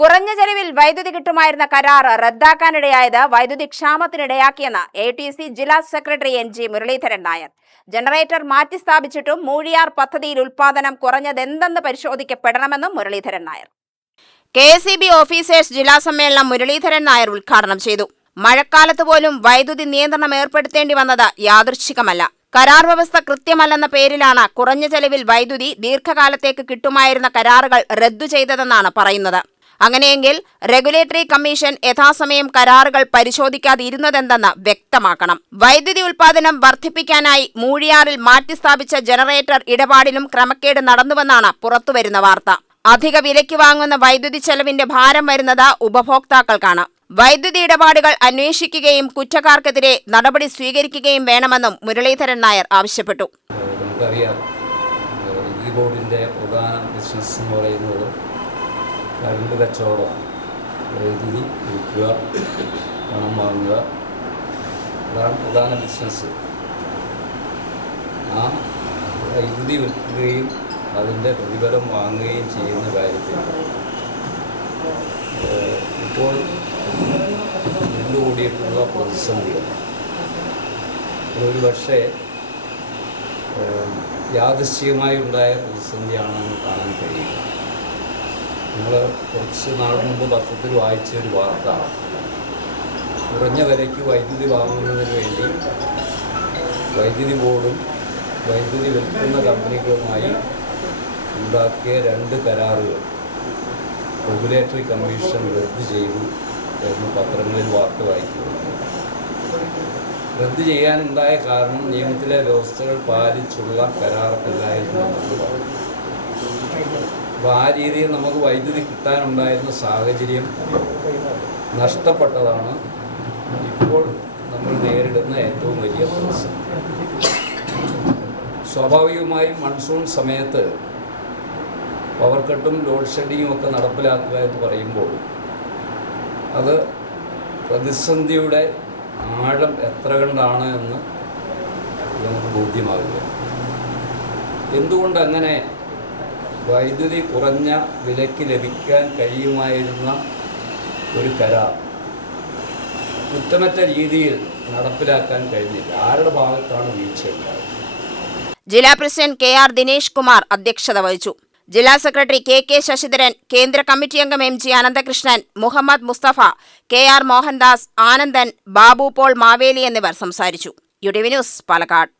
കുറഞ്ഞ ചെലവിൽ വൈദ്യുതി കിട്ടുമായിരുന്ന കരാർ റദ്ദാക്കാനിടയായത് വൈദ്യുതി ക്ഷാമത്തിനിടയാക്കിയെന്ന് ATC ജില്ലാ secretary NG Muraleedharan Nair. Generator മാറ്റി സ്ഥാപിച്ചിട്ടും മൂഴിയാർ പദ്ധതിയിൽ ഉൽപാദനം കുറഞ്ഞതെന്തെന്ന് പരിശോധിക്കപ്പെടണമെന്നും മുരളീധരൻ നായർ. KSEB ഓഫീസേഴ്സ് ജില്ലാ സമ്മേളനം മുരളീധരൻ നായർ ഉദ്ഘാടനം ചെയ്തു. മഴക്കാലത്ത് പോലും വൈദ്യുതി നിയന്ത്രണം ഏർപ്പെടുത്തേണ്ടി വന്നത് യാദൃച്ഛികമല്ല. കരാർ വ്യവസ്ഥ കൃത്യമല്ലെന്ന പേരിലാണ് കുറഞ്ഞ ചെലവിൽ വൈദ്യുതി ദീർഘകാലത്തേക്ക് കിട്ടുമായിരുന്ന കരാറുകൾ റദ്ദു ചെയ്തതെന്നാണ് പറയുന്നത്. അങ്ങനെയെങ്കിൽ റെഗുലേറ്ററി കമ്മീഷൻ യഥാസമയം കരാറുകൾ പരിശോധിക്കാതിരുന്നതെന്തെന്ന് വ്യക്തമാക്കണം. വൈദ്യുതി ഉൽപാദനം വർദ്ധിപ്പിക്കാനായി മൂഴിയാറിൽ മാറ്റിസ്ഥാപിച്ച ജനറേറ്റർ ഇടപാടിലും ക്രമക്കേട് നടന്നുവെന്നാണ് പുറത്തുവരുന്ന വാർത്ത. അധിക വിലയ്ക്ക് വാങ്ങുന്ന വൈദ്യുതി ചെലവിന്റെ ഭാരം വരുന്നത് ഉപഭോക്താക്കൾക്കാണ്. വൈദ്യുതി ഇടപാടുകൾ അന്വേഷിക്കുകയും കുറ്റക്കാർക്കെതിരെ നടപടി സ്വീകരിക്കുകയും വേണമെന്നും മുരളീധരൻ നായർ ആവശ്യപ്പെട്ടു. കറണ്ട് കച്ചവടം, വൈദ്യുതി വിൽക്കുക, പണം വാങ്ങുക, അതാണ് പ്രധാന ബിസിനസ്. ആ വൈദ്യുതി വിൽക്കുകയും അതിൻ്റെ പ്രതിഫലം വാങ്ങുകയും ചെയ്യുന്ന കാര്യത്തിൽ ഇപ്പോൾ കൂടിയിട്ടുള്ള പ്രതിസന്ധികൾ ഒരു പക്ഷേ യാദൃശ്ചികമായി ഉണ്ടായ പ്രതിസന്ധിയാണെന്ന് കാണാൻ കഴിയുക. നമ്മൾ കുറച്ച് നാൾ മുമ്പ് പത്രത്തിൽ വായിച്ച ഒരു വാർത്ത, കുറഞ്ഞ വിലയ്ക്ക് വൈദ്യുതി വാങ്ങുന്നതിന് വേണ്ടി വൈദ്യുതി ബോർഡും വൈദ്യുതി വിൽക്കുന്ന കമ്പനികളുമായി ഉണ്ടാക്കിയ 2 കരാറുകൾ റെഗുലേറ്ററി കമ്മീഷൻ റദ്ദ് ചെയ്തു എന്ന് പത്രങ്ങളിൽ വാർത്ത വായിക്കുന്നു. റദ്ദ് ചെയ്യാനുണ്ടായ കാരണം നിയമത്തിലെ വ്യവസ്ഥകൾ പാലിച്ചുള്ള കരാറല്ലായിരുന്നു. അപ്പോൾ ആ രീതിയിൽ നമുക്ക് വൈദ്യുതി കിട്ടാനുണ്ടായിരുന്ന സാഹചര്യം നഷ്ടപ്പെട്ടതാണ് ഇപ്പോൾ നമ്മൾ നേരിടുന്ന ഏറ്റവും വലിയ പ്രതിസന്ധി. സ്വാഭാവികമായും മൺസൂൺ സമയത്ത് പവർ കട്ടും ലോഡ് ഷെഡിങ്ങും ഒക്കെ നടപ്പിലാക്കുക എന്ന് പറയുമ്പോൾ അത് പ്രതിസന്ധിയുടെ ആഴം എത്ര കണ്ടാണ് എന്ന് നമുക്ക് ബോധ്യമാവില്ല. എന്തുകൊണ്ടങ്ങനെ വൈദ്യുതി കുറഞ്ഞ വിലയ്ക്ക് ലഭിക്കാൻ കഴിയുമായിരുന്ന ഒരു കരാർ കുറ്റമറ്റ രീതിയിൽ നടപ്പിലാക്കാൻ കഴിഞ്ഞില്ല? ആരുടെ ഭാഗത്താണ് വീഴ്ചയുണ്ടായത്? ജില്ലാ പ്രസിഡന്റ് KR ദിനേശ് കുമാർ അധ്യക്ഷത വഹിച്ചു. ജില്ലാ സെക്രട്ടറി KK ശശിധരൻ, കേന്ദ്ര കമ്മിറ്റി അംഗം MG അനന്തകൃഷ്ണൻ, മുഹമ്മദ് മുസ്തഫ, KR മോഹൻദാസ്, ആനന്ദൻ, ബാബു പോൾ മാവേലി എന്നിവർ സംസാരിച്ചു. UTV news, Palakkad.